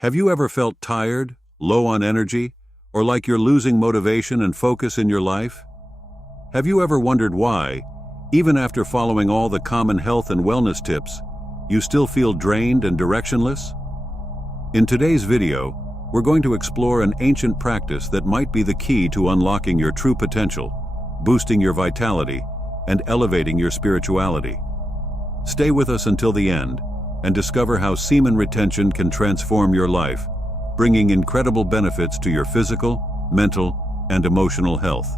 Have you ever felt tired, low on energy, or like you're losing motivation and focus in your life? Have you ever wondered why, even after following all the common health and wellness tips, you still feel drained and directionless? In today's video, we're going to explore an ancient practice that might be the key to unlocking your true potential, boosting your vitality, and elevating your spirituality. Stay with us until the end and discover how semen retention can transform your life, bringing incredible benefits to your physical, mental, and emotional health.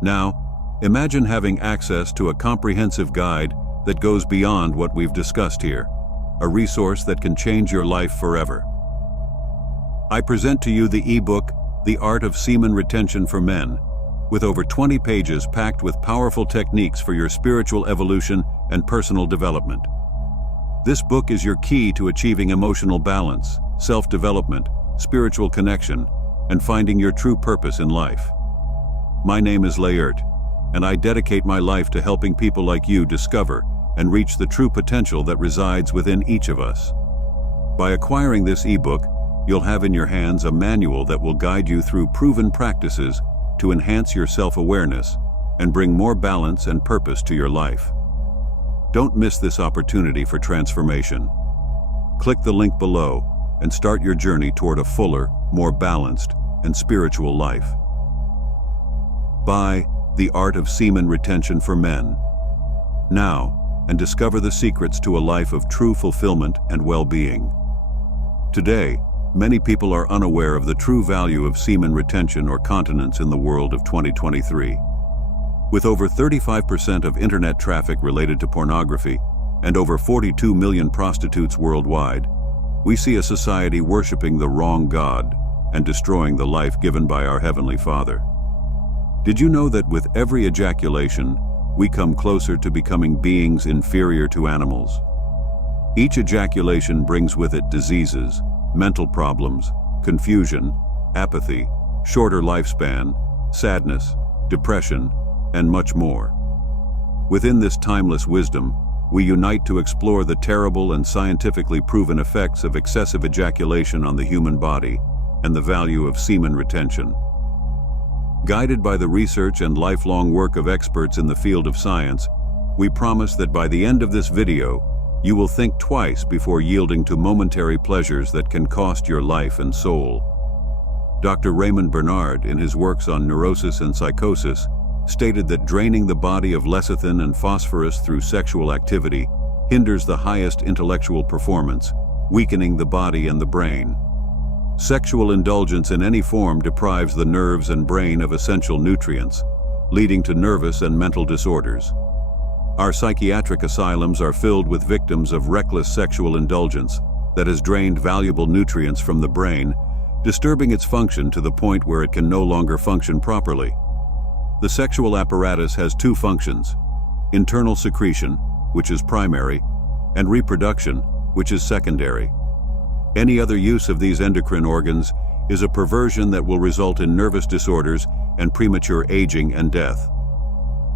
Now, imagine having access to a comprehensive guide that goes beyond what we've discussed here, a resource that can change your life forever. I present to you the ebook, The Art of Semen Retention for Men, with over 20 pages packed with powerful techniques for your spiritual evolution and personal development. This book is your key to achieving emotional balance, self-development, spiritual connection, and finding your true purpose in life. My name is Laert, and I dedicate my life to helping people like you discover and reach the true potential that resides within each of us. By acquiring this ebook, you'll have in your hands a manual that will guide you through proven practices to enhance your self-awareness and bring more balance and purpose to your life. Don't miss this opportunity for transformation. Click the link below and start your journey toward a fuller, more balanced, and spiritual life. Buy The Art of Semen Retention for Men now, and discover the secrets to a life of true fulfillment and well-being. Today, many people are unaware of the true value of semen retention or continence in the world of 2023. With over 35% of internet traffic related to pornography and over 42 million prostitutes worldwide, we see a society worshiping the wrong God and destroying the life given by our Heavenly Father. Did you know that with every ejaculation, we come closer to becoming beings inferior to animals? Each ejaculation brings with it diseases, mental problems, confusion, apathy, shorter lifespan, sadness, depression, and much more. Within this timeless wisdom, we unite to explore the terrible and scientifically proven effects of excessive ejaculation on the human body and the value of semen retention. Guided by the research and lifelong work of experts in the field of science, we promise that by the end of this video, you will think twice before yielding to momentary pleasures that can cost your life and soul. Dr. Raymond Bernard, in his works on neurosis and psychosis, stated that draining the body of lecithin and phosphorus through sexual activity hinders the highest intellectual performance, weakening the body and the brain. Sexual indulgence in any form deprives the nerves and brain of essential nutrients, leading to nervous and mental disorders. Our psychiatric asylums are filled with victims of reckless sexual indulgence that has drained valuable nutrients from the brain, disturbing its function to the point where it can no longer function properly. The sexual apparatus has two functions: internal secretion, which is primary, and reproduction, which is secondary. Any other use of these endocrine organs is a perversion that will result in nervous disorders and premature aging and death.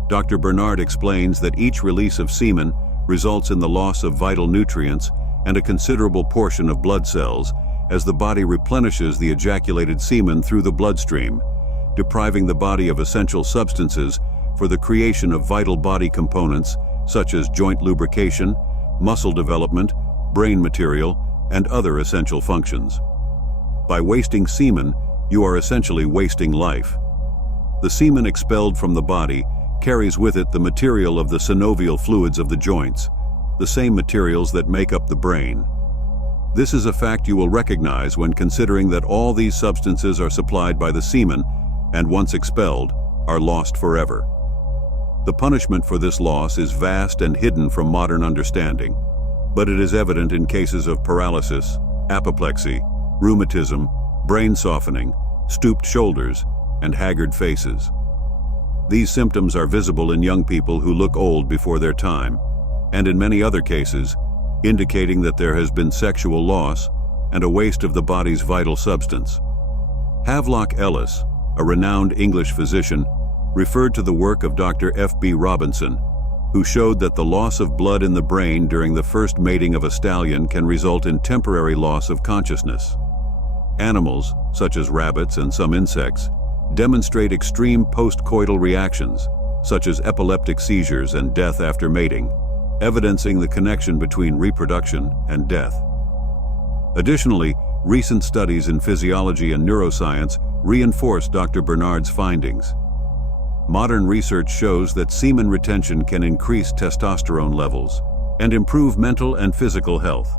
Dr. Bernard explains that each release of semen results in the loss of vital nutrients and a considerable portion of blood cells as the body replenishes the ejaculated semen through the bloodstream, depriving the body of essential substances for the creation of vital body components such as joint lubrication, muscle development, brain material, and other essential functions. By wasting semen, you are essentially wasting life. The semen expelled from the body carries with it the material of the synovial fluids of the joints, the same materials that make up the brain. This is a fact you will recognize when considering that all these substances are supplied by the semen and once expelled, are lost forever. The punishment for this loss is vast and hidden from modern understanding, but it is evident in cases of paralysis, apoplexy, rheumatism, brain softening, stooped shoulders, and haggard faces. These symptoms are visible in young people who look old before their time, and in many other cases, indicating that there has been sexual loss and a waste of the body's vital substance. Havelock Ellis, a renowned English physician, referred to the work of Dr. F.B. Robinson, who showed that the loss of blood in the brain during the first mating of a stallion can result in temporary loss of consciousness. Animals, such as rabbits and some insects, demonstrate extreme post-coital reactions, such as epileptic seizures and death after mating, evidencing the connection between reproduction and death. Additionally, recent studies in physiology and neuroscience reinforce Dr. Bernard's findings. Modern research shows that semen retention can increase testosterone levels and improve mental and physical health.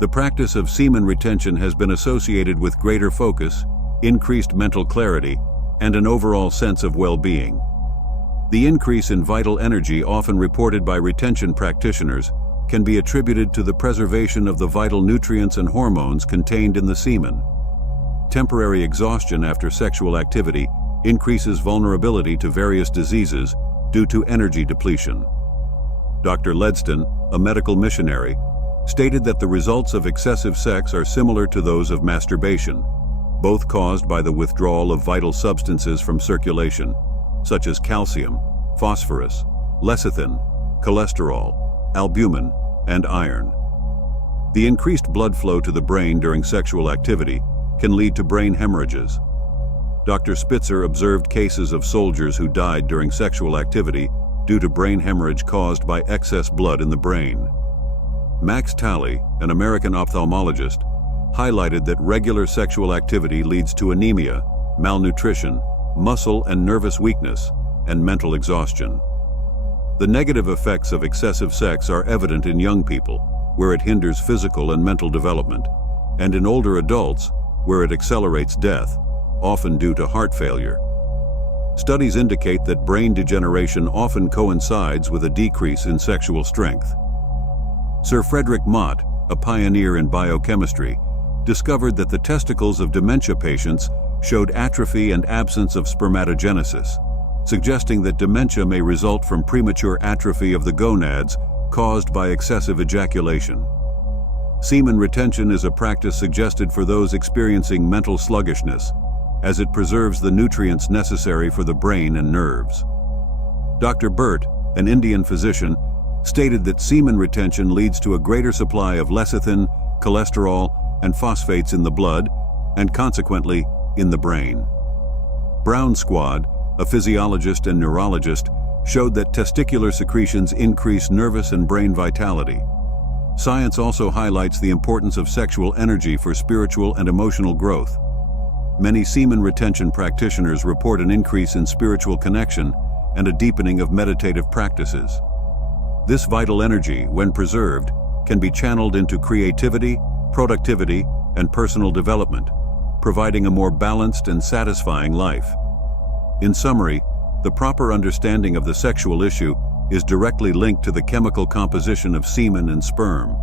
The practice of semen retention has been associated with greater focus, increased mental clarity, and an overall sense of well-being. The increase in vital energy often reported by retention practitioners can be attributed to the preservation of the vital nutrients and hormones contained in the semen. Temporary exhaustion after sexual activity increases vulnerability to various diseases due to energy depletion. Dr. Ledston, a medical missionary, stated that the results of excessive sex are similar to those of masturbation, both caused by the withdrawal of vital substances from circulation, such as calcium, phosphorus, lecithin, cholesterol, albumin, and iron. The increased blood flow to the brain during sexual activity can lead to brain hemorrhages. Dr. Spitzer observed cases of soldiers who died during sexual activity due to brain hemorrhage caused by excess blood in the brain. Max Talley, an American ophthalmologist, highlighted that regular sexual activity leads to anemia, malnutrition, muscle and nervous weakness, and mental exhaustion. The negative effects of excessive sex are evident in young people, where it hinders physical and mental development, and in older adults, where it accelerates death, often due to heart failure. Studies indicate that brain degeneration often coincides with a decrease in sexual strength. Sir Frederick Mott, a pioneer in biochemistry, discovered that the testicles of dementia patients showed atrophy and absence of spermatogenesis, suggesting that dementia may result from premature atrophy of the gonads caused by excessive ejaculation. Semen retention is a practice suggested for those experiencing mental sluggishness, as it preserves the nutrients necessary for the brain and nerves. Dr. Burt, an Indian physician, stated that semen retention leads to a greater supply of lecithin, cholesterol, and phosphates in the blood, and consequently, in the brain. Brown Squad, a physiologist and neurologist, showed that testicular secretions increase nervous and brain vitality. Science also highlights the importance of sexual energy for spiritual and emotional growth. Many semen retention practitioners report an increase in spiritual connection and a deepening of meditative practices. This vital energy, when preserved, can be channeled into creativity, productivity, and personal development, providing a more balanced and satisfying life. In summary, the proper understanding of the sexual issue is directly linked to the chemical composition of semen and sperm.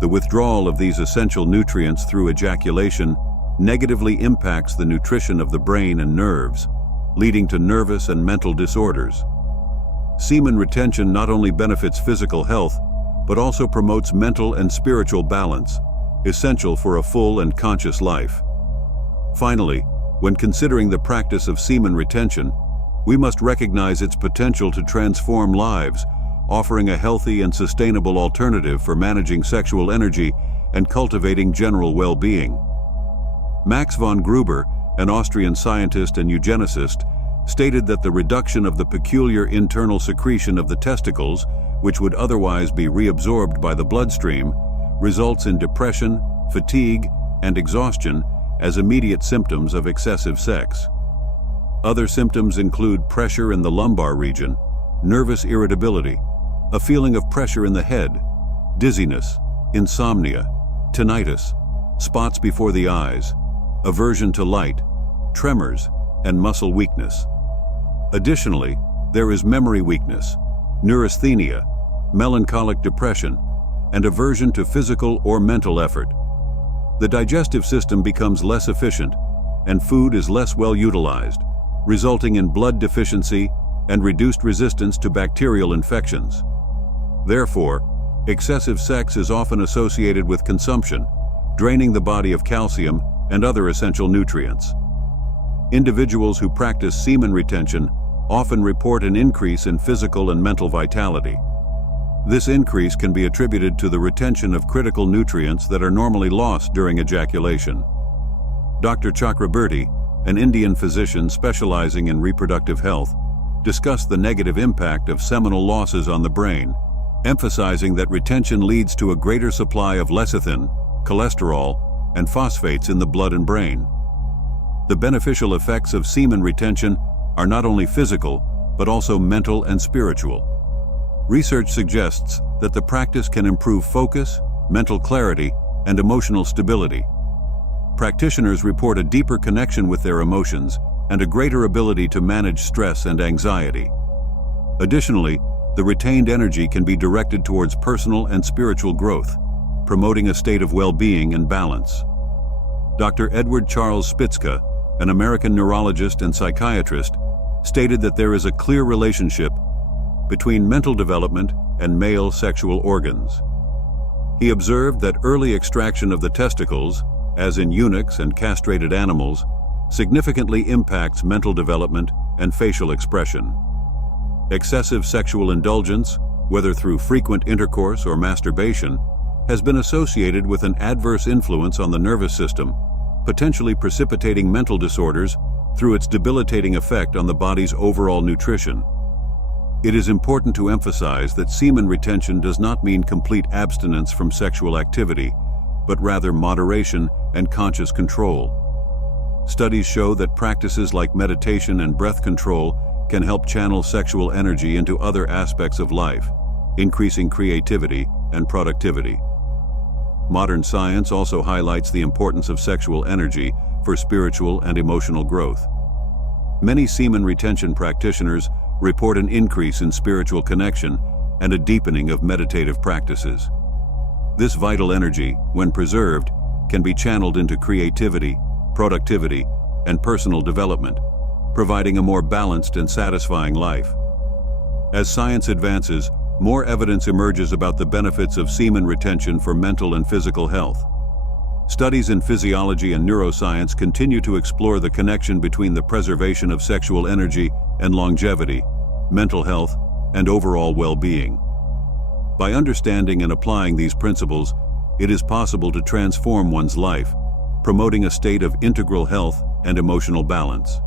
The withdrawal of these essential nutrients through ejaculation negatively impacts the nutrition of the brain and nerves, leading to nervous and mental disorders. Semen retention not only benefits physical health, but also promotes mental and spiritual balance, essential for a full and conscious life. Finally, when considering the practice of semen retention, we must recognize its potential to transform lives, offering a healthy and sustainable alternative for managing sexual energy and cultivating general well-being. Max von Gruber, an Austrian scientist and eugenicist, stated that the reduction of the peculiar internal secretion of the testicles, which would otherwise be reabsorbed by the bloodstream, results in depression, fatigue, and exhaustion as immediate symptoms of excessive sex. Other symptoms include pressure in the lumbar region, nervous irritability, a feeling of pressure in the head, dizziness, insomnia, tinnitus, spots before the eyes, aversion to light, tremors, and muscle weakness. Additionally, there is memory weakness, neurasthenia, melancholic depression, and aversion to physical or mental effort. The digestive system becomes less efficient, and food is less well utilized, resulting in blood deficiency and reduced resistance to bacterial infections. Therefore, excessive sex is often associated with consumption, draining the body of calcium and other essential nutrients. Individuals who practice semen retention often report an increase in physical and mental vitality. This increase can be attributed to the retention of critical nutrients that are normally lost during ejaculation. Dr. Chakraborty, an Indian physician specializing in reproductive health, discussed the negative impact of seminal losses on the brain, emphasizing that retention leads to a greater supply of lecithin, cholesterol, and phosphates in the blood and brain. The beneficial effects of semen retention are not only physical, but also mental and spiritual. Research suggests that the practice can improve focus, mental clarity, and emotional stability. Practitioners report a deeper connection with their emotions and a greater ability to manage stress and anxiety. Additionally, the retained energy can be directed towards personal and spiritual growth, promoting a state of well-being and balance. Dr. Edward Charles Spitzka, an American neurologist and psychiatrist, stated that there is a clear relationship between mental development and male sexual organs. He observed that early extraction of the testicles, as in eunuchs and castrated animals, significantly impacts mental development and facial expression. Excessive sexual indulgence, whether through frequent intercourse or masturbation, has been associated with an adverse influence on the nervous system, potentially precipitating mental disorders through its debilitating effect on the body's overall nutrition. It is important to emphasize that semen retention does not mean complete abstinence from sexual activity, but rather moderation and conscious control. Studies show that practices like meditation and breath control can help channel sexual energy into other aspects of life, increasing creativity and productivity. Modern science also highlights the importance of sexual energy for spiritual and emotional growth. Many semen retention practitioners report an increase in spiritual connection and a deepening of meditative practices. This vital energy, when preserved, can be channeled into creativity, productivity, and personal development, providing a more balanced and satisfying life. As science advances, more evidence emerges about the benefits of semen retention for mental and physical health. Studies in physiology and neuroscience continue to explore the connection between the preservation of sexual energy and longevity, mental health, and overall well-being. By understanding and applying these principles, it is possible to transform one's life, promoting a state of integral health and emotional balance.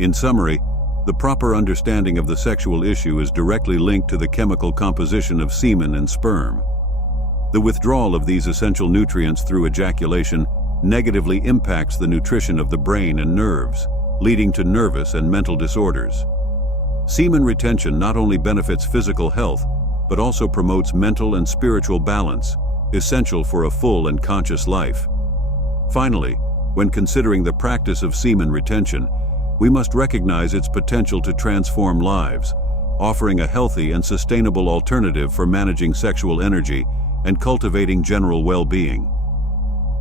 In summary, the proper understanding of the sexual issue is directly linked to the chemical composition of semen and sperm. The withdrawal of these essential nutrients through ejaculation negatively impacts the nutrition of the brain and nerves, leading to nervous and mental disorders. Semen retention not only benefits physical health, but also promotes mental and spiritual balance, essential for a full and conscious life. Finally, when considering the practice of semen retention, we must recognize its potential to transform lives, offering a healthy and sustainable alternative for managing sexual energy and cultivating general well-being.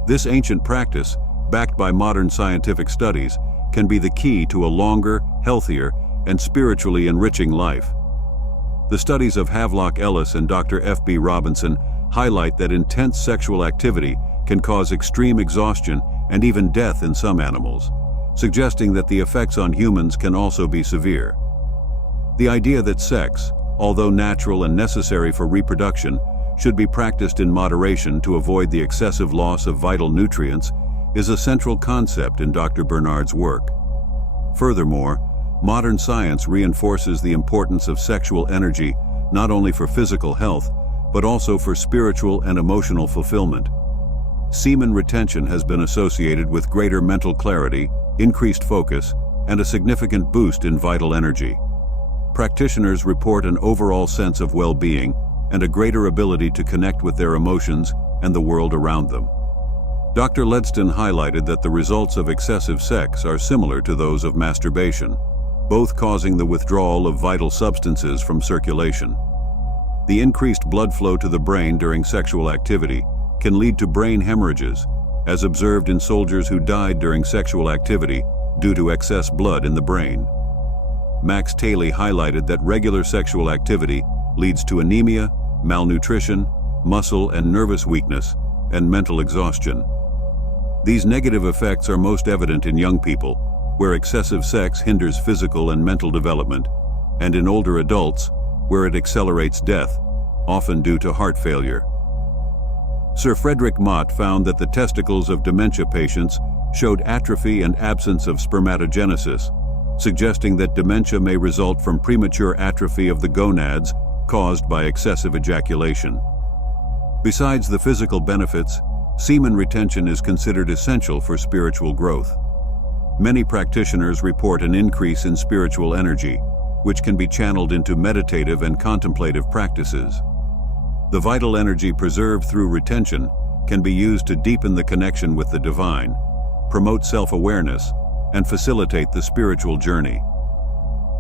This ancient practice, backed by modern scientific studies, can be the key to a longer, healthier, and spiritually enriching life. The studies of Havelock Ellis and Dr. F.B. Robinson highlight that intense sexual activity can cause extreme exhaustion and even death in some animals, suggesting that the effects on humans can also be severe. The idea that sex, although natural and necessary for reproduction, should be practiced in moderation to avoid the excessive loss of vital nutrients is a central concept in Dr. Bernard's work. Furthermore, modern science reinforces the importance of sexual energy not only for physical health, but also for spiritual and emotional fulfillment. Semen retention has been associated with greater mental clarity, increased focus, and a significant boost in vital energy. Practitioners report an overall sense of well-being and a greater ability to connect with their emotions and the world around them. Dr. Ledston highlighted that the results of excessive sex are similar to those of masturbation, both causing the withdrawal of vital substances from circulation. The increased blood flow to the brain during sexual activity can lead to brain hemorrhages, as observed in soldiers who died during sexual activity due to excess blood in the brain. Max Taylor highlighted that regular sexual activity leads to anemia, malnutrition, muscle and nervous weakness, and mental exhaustion. These negative effects are most evident in young people, where excessive sex hinders physical and mental development, and in older adults, where it accelerates death, often due to heart failure. Sir Frederick Mott found that the testicles of dementia patients showed atrophy and absence of spermatogenesis, suggesting that dementia may result from premature atrophy of the gonads caused by excessive ejaculation. Besides the physical benefits, semen retention is considered essential for spiritual growth. Many practitioners report an increase in spiritual energy, which can be channeled into meditative and contemplative practices. The vital energy preserved through retention can be used to deepen the connection with the divine, promote self-awareness, and facilitate the spiritual journey.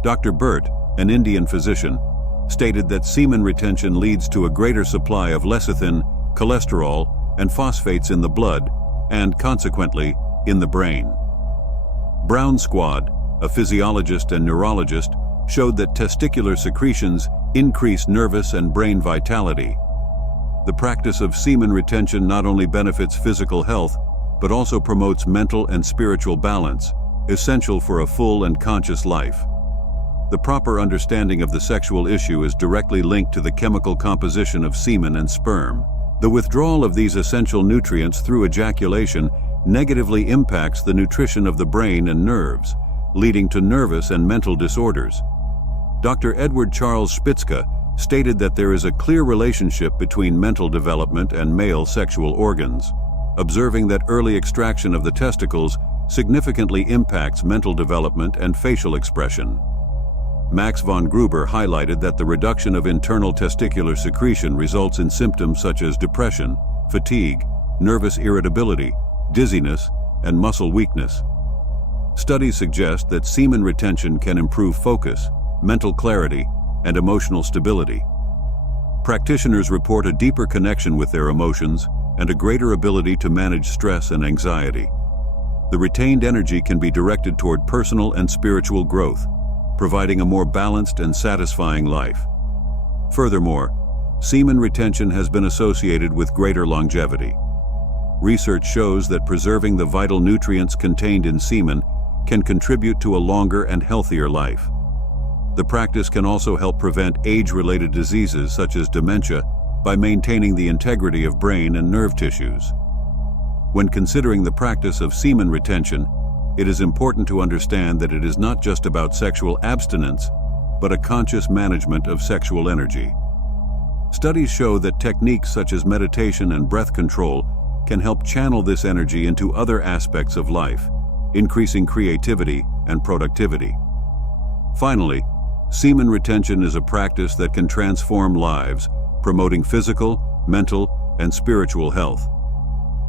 Dr. Burt, an Indian physician, stated that semen retention leads to a greater supply of lecithin, cholesterol, and phosphates in the blood, and consequently, in the brain. Brown Squad, a physiologist and neurologist, showed that testicular secretions increase nervous and brain vitality. The practice of semen retention not only benefits physical health, but also promotes mental and spiritual balance, essential for a full and conscious life. The proper understanding of the sexual issue is directly linked to the chemical composition of semen and sperm. The withdrawal of these essential nutrients through ejaculation negatively impacts the nutrition of the brain and nerves, leading to nervous and mental disorders. Dr. Edward Charles Spitzka stated that there is a clear relationship between mental development and male sexual organs, observing that early extraction of the testicles significantly impacts mental development and facial expression. Max von Gruber highlighted that the reduction of internal testicular secretion results in symptoms such as depression, fatigue, nervous irritability, dizziness, and muscle weakness. Studies suggest that semen retention can improve focus, mental clarity, and emotional stability. Practitioners report a deeper connection with their emotions and a greater ability to manage stress and anxiety. The retained energy can be directed toward personal and spiritual growth, providing a more balanced and satisfying life. Furthermore, semen retention has been associated with greater longevity. Research shows that preserving the vital nutrients contained in semen can contribute to a longer and healthier life. The practice can also help prevent age-related diseases such as dementia by maintaining the integrity of brain and nerve tissues. When considering the practice of semen retention, it is important to understand that it is not just about sexual abstinence, but a conscious management of sexual energy. Studies show that techniques such as meditation and breath control can help channel this energy into other aspects of life, increasing creativity and productivity. Finally, semen retention is a practice that can transform lives, promoting physical, mental, and spiritual health.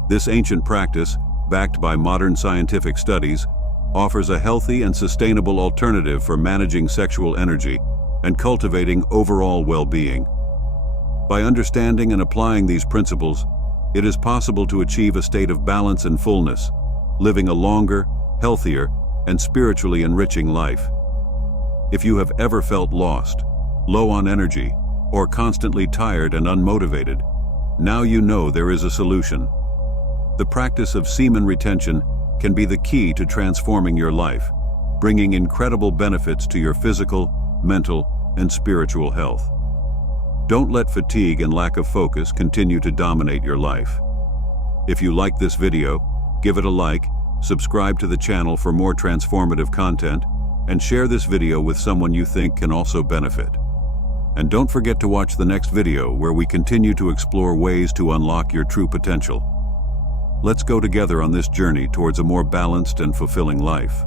This ancient practice, backed by modern scientific studies, offers a healthy and sustainable alternative for managing sexual energy and cultivating overall well-being. By understanding and applying these principles, it is possible to achieve a state of balance and fullness, living a longer, healthier, and spiritually enriching life. If you have ever felt lost, low on energy, or constantly tired and unmotivated, now you know there is a solution. The practice of semen retention can be the key to transforming your life, bringing incredible benefits to your physical, mental, and spiritual health. Don't let fatigue and lack of focus continue to dominate your life. If you like this video, give it a like, subscribe to the channel for more transformative content, and share this video with someone you think can also benefit. And don't forget to watch the next video where we continue to explore ways to unlock your true potential. Let's go together on this journey towards a more balanced and fulfilling life.